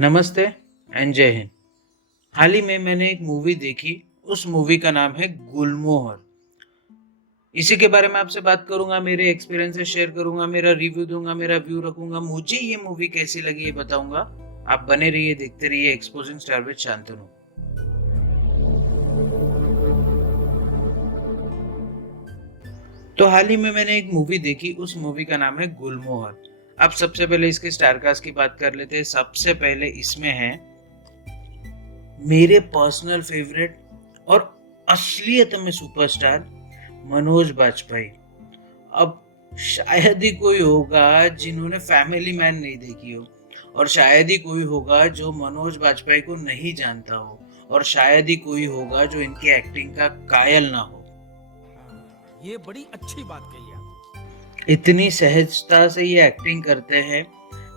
नमस्ते एंड जय हिंद। हाल ही में मैंने एक मूवी देखी। उस मूवी का नाम है गुलमोहर। इसी के बारे में आपसे बात करूंगा, मेरे एक्सपीरियंसेस शेयर करूंगा, मेरा रिव्यू दूंगा, मेरा व्यू रखूंगा, मुझे ये मूवी कैसी लगी ये बताऊंगा। आप बने रहिए, देखते रहिए एक्सपोजिंग स्टार विद शांतनु। तो हाल ही में मैंने एक मूवी देखी। उस मूवी का नाम है गुलमोहर। अब सबसे पहले इसके स्टारकास्ट की बात कर लेते हैं। सबसे पहले इसमें है मेरे पर्सनल फेवरेट और असलियत में सुपरस्टार मनोज बाजपेयी। अब शायद ही कोई होगा जिन्होंने फैमिली मैन नहीं देखी हो, और शायद ही कोई होगा जो मनोज बाजपेयी को नहीं जानता हो, और शायद ही कोई होगा जो इनकी एक्टिंग का कायल ना हो। ये बड़ी अच्छी बात कही आप। इतनी सहजता से ये एक्टिंग करते हैं।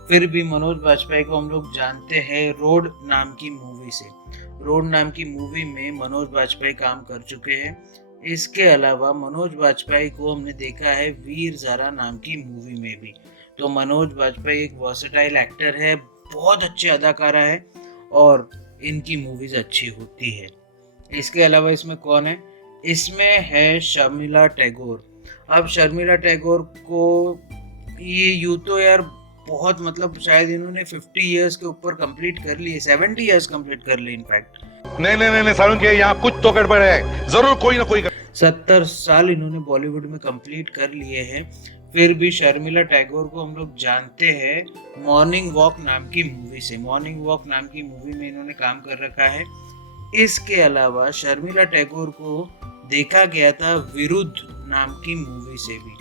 फिर भी मनोज बाजपेयी को हम लोग जानते हैं रोड नाम की मूवी से। रोड नाम की मूवी में मनोज बाजपेयी काम कर चुके हैं। इसके अलावा मनोज बाजपेयी को हमने देखा है वीर ज़ारा नाम की मूवी में भी। तो मनोज बाजपेयी एक वर्सेटाइल एक्टर है, बहुत अच्छे अदाकारा है, और इनकी मूवीज अच्छी होती है। इसके अलावा इसमें कौन है? इसमें है शर्मिला टैगोर। अब शर्मिला टैगोर को ये यूं तो यार बहुत, मतलब शायद इन्होंने 50 इयर्स के ऊपर कंप्लीट कर लिए, 70 इयर्स कंप्लीट कर लिए इनफैक्ट। नहीं नहीं नहीं सारुण के यहाँ कुछ तो गड़बड़ है, जरूर कोई ना कोई 70 साल इन्होंने बॉलीवुड में कंप्लीट कर लिए हैं। फिर भी शर्मिला टैगोर को हम लोग जानते हैं मॉर्निंग वॉक नाम की मूवी से। मॉर्निंग वॉक नाम की मूवी में इन्होंने काम कर रखा है। इसके अलावा शर्मिला टैगोर को देखा गया था विरुद्ध नाम की मूवी से भी।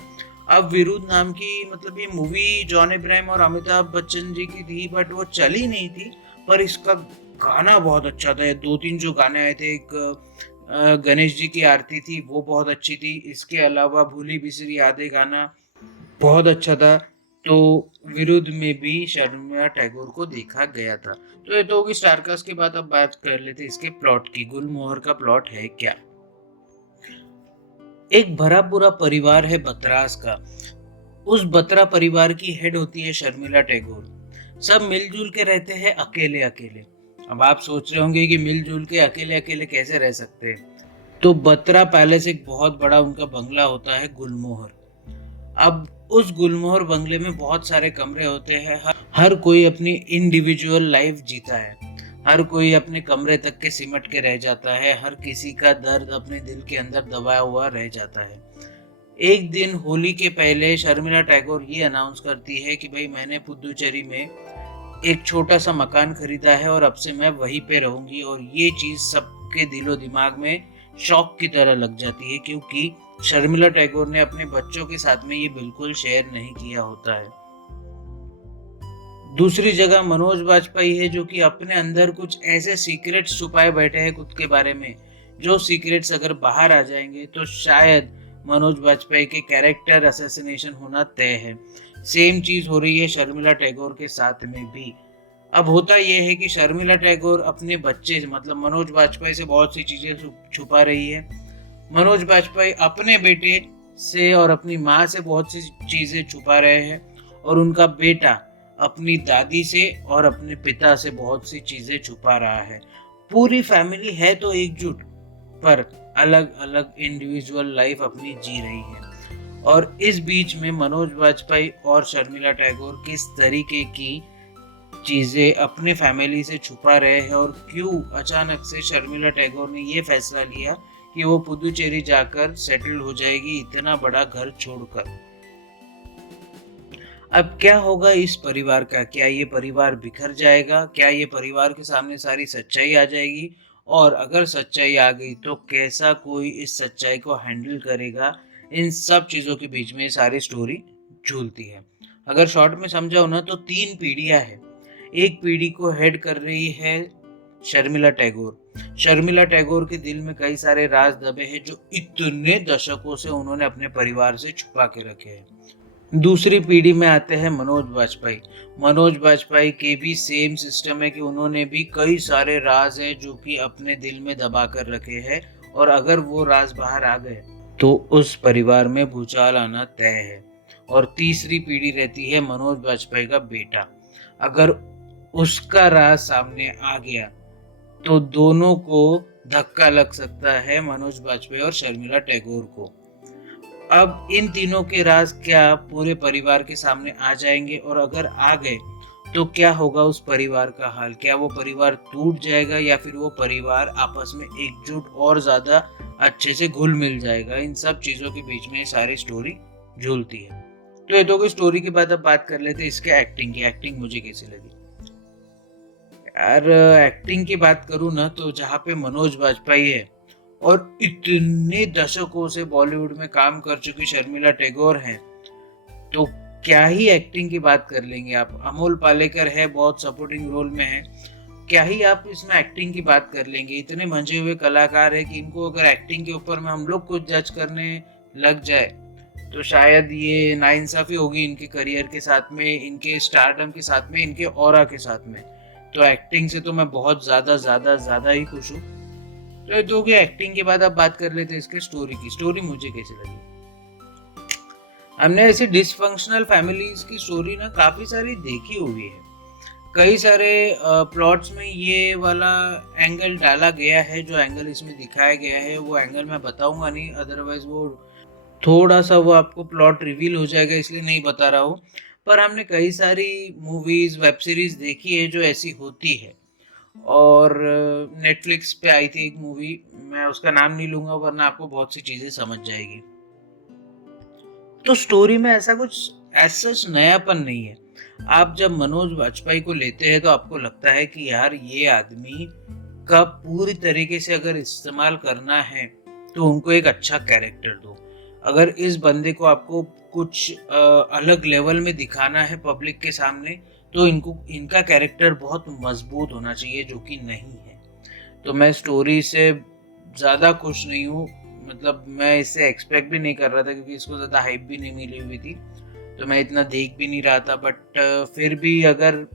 अब विरुद्ध नाम की, मतलब ये मूवी जॉन अब्राहम और अमिताभ बच्चन जी की थी, बट वो चली नहीं थी। पर इसका गाना बहुत अच्छा था। 2-3 जो गाने आए थे, एक गणेश जी की आरती थी, वो बहुत अच्छी थी। इसके अलावा भूली बिसरी यादें गाना बहुत अच्छा था। तो विरुद्ध में भी शर्मिला टैगोर को देखा गया था। तो ये तो होगी स्टारकास्ट की बात। अब बात कर लेते इसके प्लॉट की। गुलमोहर का प्लॉट है क्या? एक भरा पूरा परिवार है बतरास का। उस बत्रा परिवार की हेड होती है शर्मिला टैगोर। सब मिलजुल के रहते हैं अकेले अकेले। अब आप सोच रहे होंगे कि मिलजुल के अकेले अकेले कैसे रह सकते हैं। तो बत्रा पैलेस एक बहुत बड़ा उनका बंगला होता है गुलमोहर। अब उस गुलमोहर बंगले में बहुत सारे कमरे होते हैं। हर कोई अपनी इंडिविजुअल लाइफ जीता है। हर कोई अपने कमरे तक के सिमट के रह जाता है। हर किसी का दर्द अपने दिल के अंदर दबाया हुआ रह जाता है। एक दिन होली के पहले शर्मिला टैगोर ये अनाउंस करती है कि भाई मैंने पुदुचेरी में एक छोटा सा मकान खरीदा है और अब से मैं वहीं पे रहूंगी। और ये चीज सबके दिलो दिमाग में शॉक की तरह लग जाती है, क्योंकि शर्मिला टैगोर ने अपने बच्चों के साथ में ये बिल्कुल शेयर नहीं किया होता है। दूसरी जगह मनोज बाजपेयी है, जो कि अपने अंदर कुछ ऐसे सीक्रेट्स छुपाए बैठे हैं खुद के बारे में, जो सीक्रेट्स अगर बाहर आ जाएंगे तो शायद मनोज बाजपेयी के कैरेक्टर असैसिनेशन होना तय है। सेम चीज हो रही है शर्मिला टैगोर के साथ में भी। अब होता यह है कि शर्मिला टैगोर अपने बच्चे, मतलब मनोज बाजपेयी से बहुत सी चीजें छुपा रही है। मनोज बाजपेयी अपने बेटे से और अपनी माँ से बहुत सी चीजें छुपा रहे हैं, और उनका बेटा अपनी दादी से और अपने पिता से बहुत सी चीजें छुपा रहा है। पूरी फैमिली है तो एकजुट, पर अलग अलग इंडिविजुअल लाइफ अपनी जी रही है। और इस बीच में मनोज बाजपेयी और शर्मिला टैगोर किस तरीके की चीजें अपने फैमिली से छुपा रहे हैं, और क्यों अचानक से शर्मिला टैगोर ने ये फैसला लिया कि वो पुदुचेरी जाकर सेटल हो जाएगी इतना बड़ा घर छोड़कर। अब क्या होगा इस परिवार का? क्या ये परिवार बिखर जाएगा? क्या ये परिवार के सामने सारी सच्चाई आ जाएगी? और अगर सच्चाई आ गई तो कैसा कोई इस सच्चाई को हैंडल करेगा? इन सब चीजों के बीच में सारी स्टोरी झूलती है। अगर शॉर्ट में समझाओ ना, तो 3 पीढ़ियां हैं। एक पीढ़ी को हेड कर रही है शर्मिला टैगोर। शर्मिला टैगोर के दिल में कई सारे राज दबे हैं, जो इतने दशकों से उन्होंने अपने परिवार से छुपा के रखे हैं। दूसरी पीढ़ी में आते हैं मनोज बाजपेयी। मनोज बाजपेयी के भी सेम सिस्टम है कि उन्होंने भी कई सारे राज हैं जो कि अपने दिल में दबा कर रखे हैं, और अगर वो राज बाहर आ गए तो उस परिवार में भूचाल आना तय है। और तीसरी पीढ़ी रहती है मनोज बाजपेयी का बेटा। अगर उसका राज सामने आ गया तो दोनों को धक्का लग सकता है, मनोज बाजपेयी और शर्मिला टैगोर को। अब इन तीनों के राज क्या पूरे परिवार के सामने आ जाएंगे, और अगर आ गए तो क्या होगा उस परिवार का हाल? क्या वो परिवार टूट जाएगा या फिर वो परिवार आपस में एकजुट और ज्यादा अच्छे से घुल मिल जाएगा? इन सब चीजों के बीच में ये सारी स्टोरी झूलती है। तो ये तो कोई स्टोरी के बाद अब बात कर लेते हैं इसके एक्टिंग की। एक्टिंग मुझे कैसी लगी यार? एक्टिंग की बात करूँ ना, तो जहाँ पे मनोज बाजपेयी है और इतने दशकों से बॉलीवुड में काम कर चुकी शर्मिला टैगोर हैं, तो क्या ही एक्टिंग की बात कर लेंगे आप। अमोल पालेकर है, बहुत सपोर्टिंग रोल में है, क्या ही आप इसमें एक्टिंग की बात कर लेंगे। इतने मंजे हुए कलाकार है कि इनको अगर एक्टिंग के ऊपर में हम लोग कुछ जज करने लग जाए तो शायद ये नाइंसाफी होगी इनके करियर के साथ में, इनके स्टारडम के साथ में, इनके ऑरा के साथ में। तो एक्टिंग से तो मैं बहुत ज्यादा ही खुश हूँ। तो ये तो एक्टिंग के बाद अब बात कर लेते हैं इसके स्टोरी की। स्टोरी मुझे कैसी लगी? हमने ऐसी डिसफंक्शनल फैमिलीज की स्टोरी ना काफी सारी देखी हुई है। कई सारे प्लॉट्स में ये वाला एंगल डाला गया है, जो एंगल इसमें दिखाया गया है वो एंगल मैं बताऊंगा नहीं, अदरवाइज वो थोड़ा सा वो आपको प्लॉट रिवील हो जाएगा, इसलिए नहीं बता रहा हूँ। पर हमने कई सारी मूवीज वेब सीरीज देखी है जो ऐसी होती है। और नेटफ्लिक्स पे आई थी एक मूवी, मैं उसका नाम नहीं लूंगा वरना आपको बहुत सी चीजें समझ जाएगी। तो स्टोरी में ऐसा कुछ ऐसा नयापन नहीं है। आप जब मनोज वाजपेयी को लेते हैं तो आपको लगता है कि यार ये आदमी का पूरी तरीके से अगर इस्तेमाल करना है तो उनको एक अच्छा कैरेक्टर दो। अगर इस बंदे को आपको कुछ अलग लेवल में दिखाना है पब्लिक के सामने, तो इनका कैरेक्टर बहुत मजबूत होना चाहिए, जो कि नहीं है। तो मैं स्टोरी से ज़्यादा खुश नहीं हूँ, मतलब मैं इससे एक्सपेक्ट भी नहीं कर रहा था क्योंकि इसको ज़्यादा हाइप भी नहीं मिली हुई थी, तो मैं इतना देख भी नहीं रहा था। बट फिर भी अगर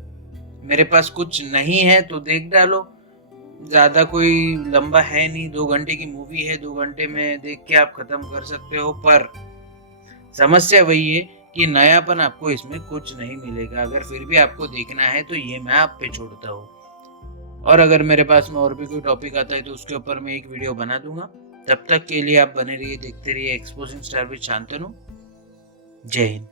मेरे पास कुछ नहीं है तो देख डालो, ज़्यादा कोई लंबा है नहीं, 2 घंटे की मूवी है, 2 घंटे में देख के आप ख़त्म कर सकते हो। पर समस्या वही है कि नयापन आपको इसमें कुछ नहीं मिलेगा। अगर फिर भी आपको देखना है तो ये मैं आप पे छोड़ता हूँ, और अगर मेरे पास में और भी कोई टॉपिक आता है तो उसके ऊपर मैं एक वीडियो बना दूंगा। तब तक के लिए आप बने रहिए, देखते रहिए एक्सपोजिंग स्टार विद शांतनु। जय हिंद।